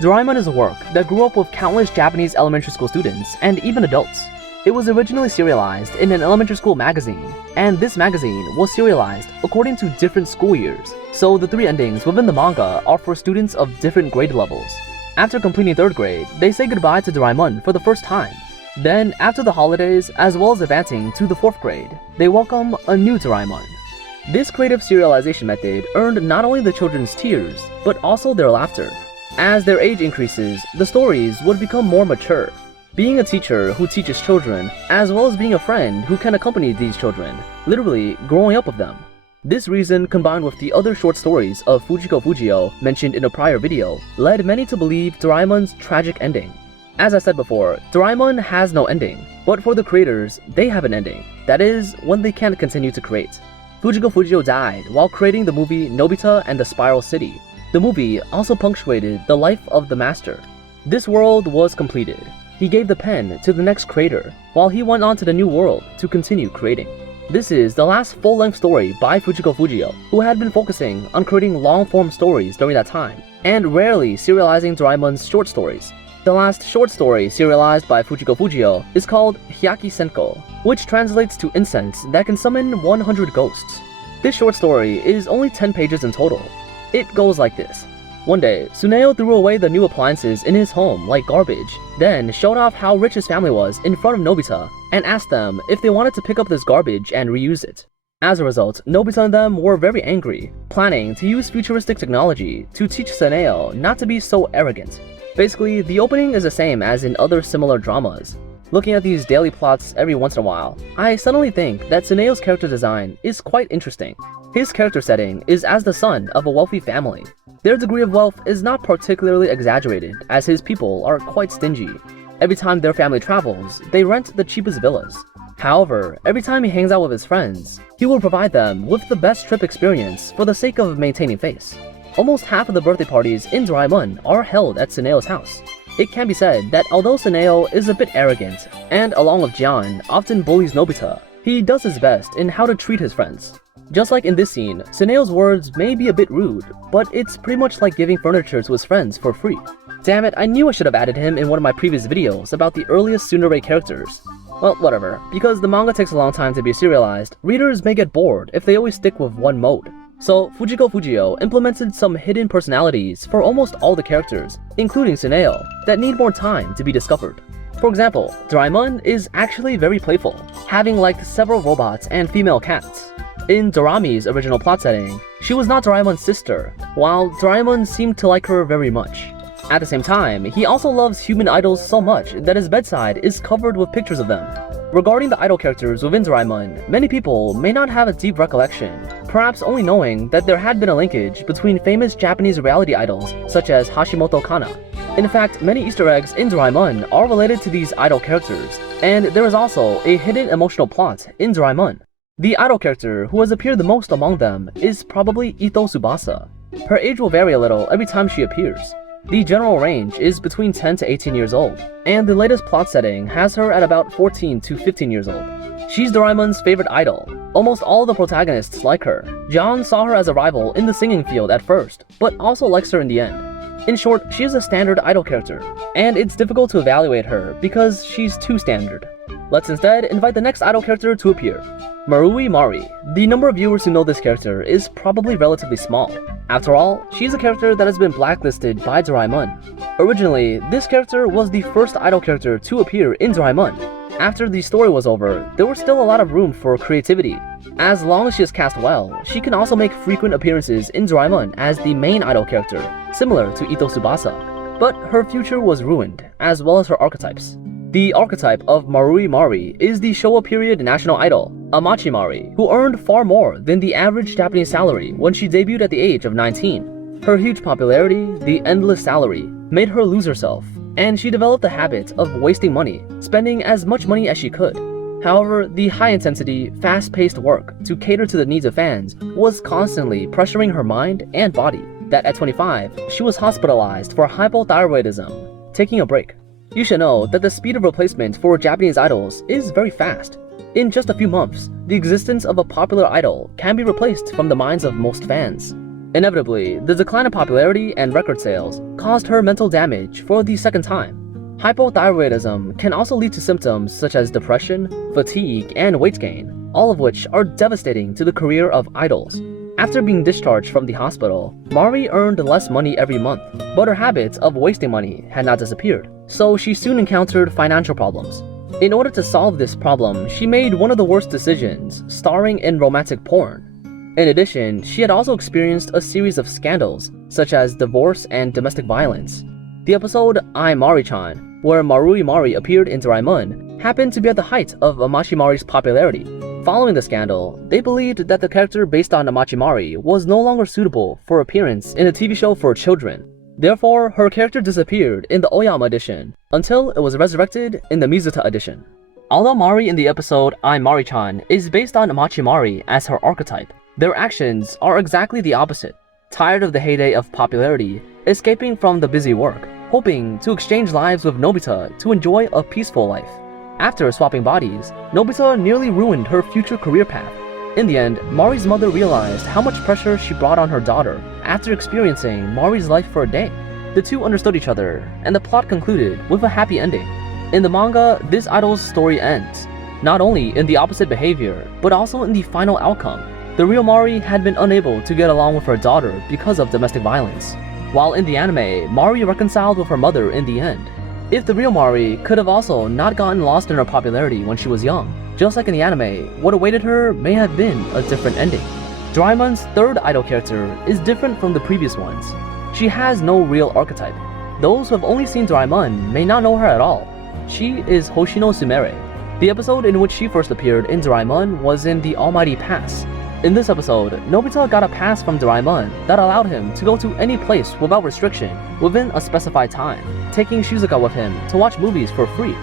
Doraemon is a work that grew up with countless Japanese elementary school students and even adults. It was originally serialized in an elementary school magazine, and this magazine was serialized according to different school years, so the 3 endings within the manga are for students of different grade levels. After completing 3rd grade, they say goodbye to Doraemon for the first time. Then, after the holidays, as well as advancing to the 4th grade, they welcome a new Doraemon. This creative serialization method earned not only the children's tears, but also their laughter. As their age increases, the stories would become more mature. Being a teacher who teaches children, as well as being a friend who can accompany these children, literally growing up with them. This reason, combined with the other short stories of Fujio mentioned in a prior video, led many to believe Doraemon's tragic ending. As I said before, Doraemon has no ending, but for the creators, they have an ending. That is, when they can't continue to create. Fujio died while creating the movie Nobita and the Spiral City. The movie also punctuated the life of the master. This world was completed. He gave the pen to the next creator, while he went on to the new world to continue creating. This is the last full-length story by Fujio, who had been focusing on creating long-form stories during that time, and rarely serializing Doraemon's short stories. The last short story serialized by Fujio is called Hyaki Senko, which translates to incense that can summon 100 ghosts. This short story is only 10 pages in total. It goes like this. One day, Ceneo threw away the new appliances in his home like garbage, then showed off how rich his family was in front of Nobita, and asked them if they wanted to pick up this garbage and reuse it. As a result, Nobita and them were very angry, planning to use futuristic technology to teach Ceneo not to be so arrogant. Basically, the opening is the same as in other similar dramas. Looking at these daily plots every once in a while, I suddenly think that Ceneo's character design is quite interesting. His character setting is as the son of a wealthy family. Their degree of wealth is not particularly exaggerated, as his people are quite stingy. Every time their family travels, they rent the cheapest villas. However, every time he hangs out with his friends, he will provide them with the best trip experience for the sake of maintaining face. Almost half of the birthday parties in Doraemon are held at Ceneo's house. It can be said that although Ceneo is a bit arrogant, and along with Jian, often bullies Nobita, he does his best in how to treat his friends. Just like in this scene, Ceneo's words may be a bit rude, but it's pretty much like giving furniture to his friends for free. Damn it, I knew I should have added him in one of my previous videos about the earliest tsundere characters. Well, whatever. Because the manga takes a long time to be serialized, readers may get bored if they always stick with one mode. So, Fujio implemented some hidden personalities for almost all the characters, including Ceneo, that need more time to be discovered. For example, Doraemon is actually very playful, having liked several robots and female cats. In Dorami's original plot setting, she was not Doraemon's sister, while Doraemon seemed to like her very much. At the same time, he also loves human idols so much that his bedside is covered with pictures of them. Regarding the idol characters within Doraemon, many people may not have a deep recollection, perhaps only knowing that there had been a linkage between famous Japanese reality idols such as Hashimoto Kana. In fact, many Easter eggs in Doraemon are related to these idol characters, and there is also a hidden emotional plot in Doraemon. The idol character who has appeared the most among them is probably Ito Tsubasa. Her age will vary a little every time she appears. The general range is between 10 to 18 years old, and the latest plot setting has her at about 14 to 15 years old. She's Doraemon's favorite idol. Almost all of the protagonists like her. John saw her as a rival in the singing field at first, but also likes her in the end. In short, she is a standard idol character, and it's difficult to evaluate her because she's too standard. Let's instead invite the next idol character to appear. Marui Mari. The number of viewers who know this character is probably relatively small. After all, she's a character that has been blacklisted by Doraemon. Originally, this character was the first idol character to appear in Doraemon. After the story was over, there was still a lot of room for creativity. As long as she is cast well, she can also make frequent appearances in Doraemon as the main idol character, similar to Ito Tsubasa. But her future was ruined, as well as her archetypes. The archetype of Marui Mari is the Showa period national idol, Amachi Mari, who earned far more than the average Japanese salary when she debuted at the age of 19. Her huge popularity, the endless salary, made her lose herself, and she developed the habit of wasting money, spending as much money as she could. However, the high-intensity, fast-paced work to cater to the needs of fans was constantly pressuring her mind and body, that at 25, she was hospitalized for hypothyroidism, taking a break. You should know that the speed of replacement for Japanese idols is very fast. In just a few months, the existence of a popular idol can be replaced from the minds of most fans. Inevitably, the decline in popularity and record sales caused her mental damage for the second time. Hypothyroidism can also lead to symptoms such as depression, fatigue, and weight gain, all of which are devastating to the career of idols. After being discharged from the hospital, Mari earned less money every month, but her habits of wasting money had not disappeared, so she soon encountered financial problems. In order to solve this problem, she made one of the worst decisions, starring in romantic porn. In addition, she had also experienced a series of scandals, such as divorce and domestic violence. The episode I'm Mari-chan, where Marui Mari appeared in Doraemon, happened to be at the height of Amachi Mari's popularity. Following the scandal, they believed that the character based on Amachi Mari was no longer suitable for appearance in a TV show for children. Therefore, her character disappeared in the Oyama edition, until it was resurrected in the Mizuta edition. Although Mari in the episode I'm Mari-chan is based on Amachi Mari as her archetype, their actions are exactly the opposite. Tired of the heyday of popularity, escaping from the busy work, hoping to exchange lives with Nobita to enjoy a peaceful life. After swapping bodies, Nobita nearly ruined her future career path. In the end, Mari's mother realized how much pressure she brought on her daughter after experiencing Mari's life for a day. The two understood each other, and the plot concluded with a happy ending. In the manga, this idol's story ends, not only in the opposite behavior, but also in the final outcome. The real Mari had been unable to get along with her daughter because of domestic violence, while in the anime, Mari reconciled with her mother in the end. If the real Mari could have also not gotten lost in her popularity when she was young, just like in the anime, what awaited her may have been a different ending. Doraemon's third idol character is different from the previous ones. She has no real archetype. Those who have only seen Doraemon may not know her at all. She is Hoshino Sumire. The episode in which she first appeared in Doraemon was in the Almighty Pass. In this episode, Nobita got a pass from Doraemon that allowed him to go to any place without restriction within a specified time, taking Shizuka with him to watch movies for free.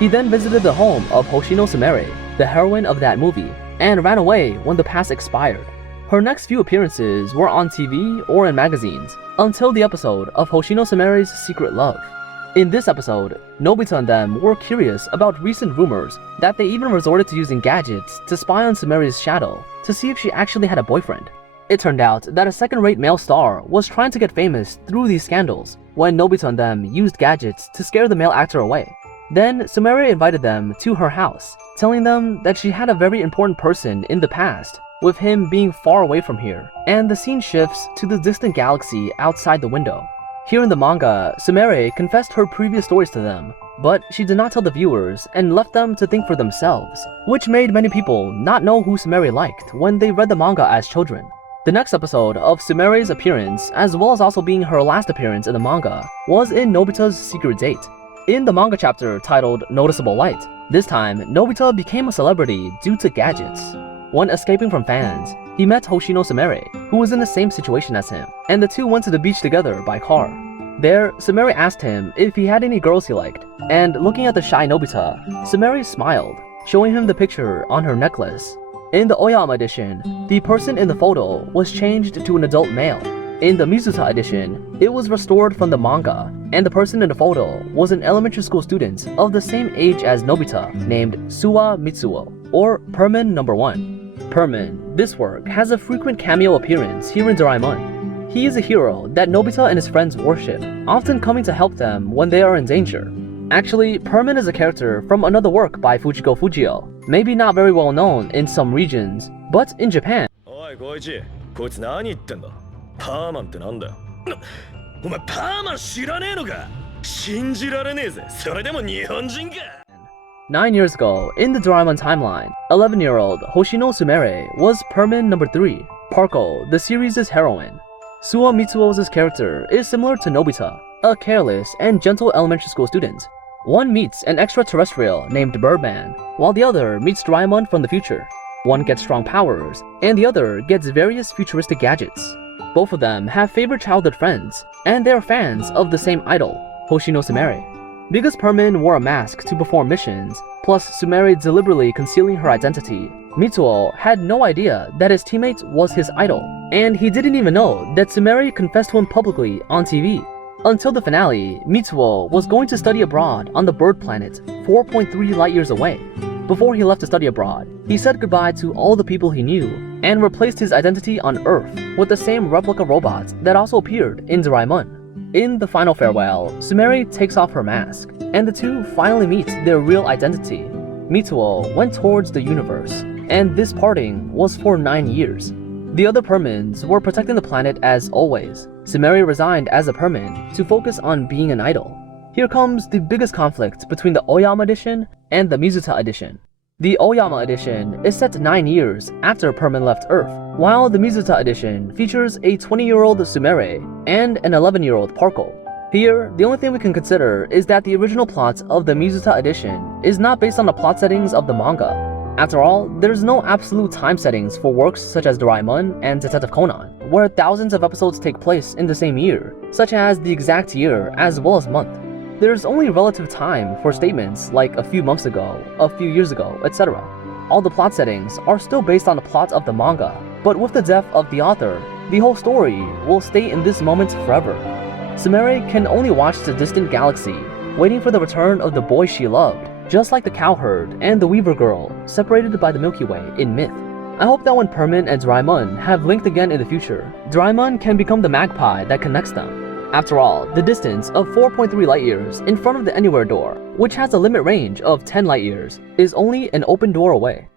He then visited the home of Hoshino Sumire, the heroine of that movie, and ran away when the pass expired. Her next few appearances were on TV or in magazines, until the episode of Hoshino Sumire's Secret Love. In this episode, Nobita and them were curious about recent rumors that they even resorted to using gadgets to spy on Sumire's shadow to see if she actually had a boyfriend. It turned out that a second-rate male star was trying to get famous through these scandals when Nobita and them used gadgets to scare the male actor away. Then Sumire invited them to her house, telling them that she had a very important person in the past, with him being far away from here, and the scene shifts to the distant galaxy outside the window. Here in the manga, Sumire confessed her previous stories to them, but she did not tell the viewers and left them to think for themselves, which made many people not know who Sumire liked when they read the manga as children. The next episode of Sumire's appearance, as well as also being her last appearance in the manga, was in Nobita's secret date. In the manga chapter titled Noticeable Light, this time Nobita became a celebrity due to gadgets. When escaping from fans, he met Hoshino Sumire, who was in the same situation as him, and the two went to the beach together by car. There, Sumire asked him if he had any girls he liked, and looking at the shy Nobita, Sumire smiled, showing him the picture on her necklace. In the Oyama edition, the person in the photo was changed to an adult male. In the Mizuta edition, it was restored from the manga, and the person in the photo was an elementary school student of the same age as Nobita, named Suwa Mitsuo, or Perman No. 1. Perman, this work, has a frequent cameo appearance here in Doraemon. He is a hero that Nobita and his friends worship, often coming to help them when they are in danger. Actually, Perman is a character from another work by Fujio, maybe not very well known in some regions, but in Japan. おいこいち、こいつ何言ってんだ。パーマンってなんだよ。お前パーマン知らねえのか。信じられねえぜ。それでも日本人か。9 years ago, in the Doraemon timeline, 11-year-old Hoshino Sumire was Perman No. 3, Parko, the series' heroine. Suwa Mitsuo's character is similar to Nobita, a careless and gentle elementary school student. One meets an extraterrestrial named Birdman, while the other meets Doraemon from the future. One gets strong powers, and the other gets various futuristic gadgets. Both of them have favorite childhood friends, and they are fans of the same idol, Hoshino Sumire. Because Perman wore a mask to perform missions, plus Sumire deliberately concealing her identity, Mitsuo had no idea that his teammate was his idol, and he didn't even know that Sumire confessed to him publicly on TV. Until the finale, Mitsuo was going to study abroad on the bird planet 4.3 light years away. Before he left to study abroad, he said goodbye to all the people he knew and replaced his identity on Earth with the same replica robots that also appeared in Doraemon. In the final farewell, Sumire takes off her mask, and the two finally meet their real identity. Mitsuo went towards the universe, and this parting was for 9 years. The other Permins were protecting the planet as always. Sumire resigned as a Permin to focus on being an idol. Here comes the biggest conflict between the Oyama edition and the Mizuta edition. The Oyama edition is set 9 years after Permin left Earth, while the Mizuta edition features a 20-year-old Sumire and an 11-year-old Parko. Here, the only thing we can consider is that the original plot of the Mizuta edition is not based on the plot settings of the manga. After all, there's no absolute time settings for works such as Doraemon and Detective Conan, where thousands of episodes take place in the same year, such as the exact year as well as month. There's only relative time for statements like a few months ago, a few years ago, etc. All the plot settings are still based on the plot of the manga, but with the death of the author, the whole story will stay in this moment forever. Sumire can only watch the distant galaxy, waiting for the return of the boy she loved, just like the cowherd and the weaver girl separated by the Milky Way in myth. I hope that when Permin and Doraemon have linked again in the future, Doraemon can become the magpie that connects them. After all, the distance of 4.3 light years in front of the Anywhere door, which has a limit range of 10 light years, is only an open door away.